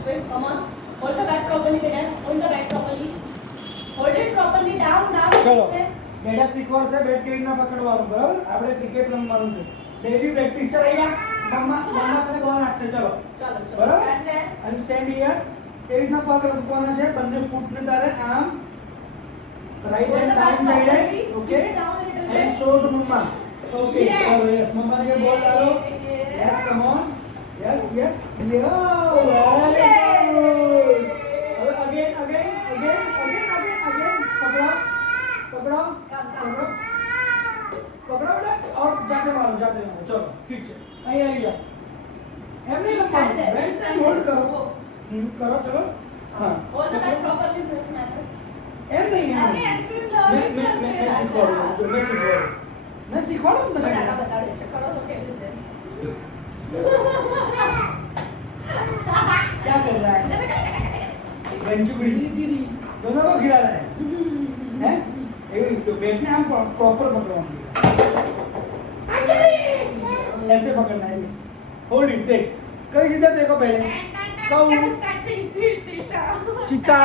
swim. Come on. Hold the bat properly, Dada. Hold the bat properly. Hold it properly. Down, down. ચલો બેટા શીખવાડશે બેટ કેવી રીતના પકડવાનું બરાબર આપણે ક્રિકેટ રમવાનું છે ડેલી પ્રેક્ટિસ ચાલે મમ્મા તને બોલ નાખશે ચલો ચલો, ચલો. બરાબર Stand there. અને સ્ટેન્ડ હિયર કેવી રીતના પગ મૂકવાના છે બંને ફૂટને તારે આમ right hand down side okay and show to mamma okay ચલો યસ મમ્માને કે બોલ ડાલો yes come on yes yes yo very good હવે અગેન પકડો पकड़ो पकड़ो पकड़ो बेटा और जाते मारो चलो ठीक है અહીં આવી જા એમ નહીં લખવાનું રાઈટ સાઈડ હોલ્ડ કરો કરો ચલો હા Hold the bat properly in this manner. એમ નહીં અરે એક્સિલ મેં શીખવાડું ને બટાકા બતાડે છે કરો તો કેવી રીતે क्या कर रहा है गंचुकड़ी दीदी दोनों को खिला रहा है हैं तो बैठने हम प्रॉपर पकड़वाएंगे ऐसे पकड़ना है होल्ड इट देख कहीं सीधा देखो पहले चीता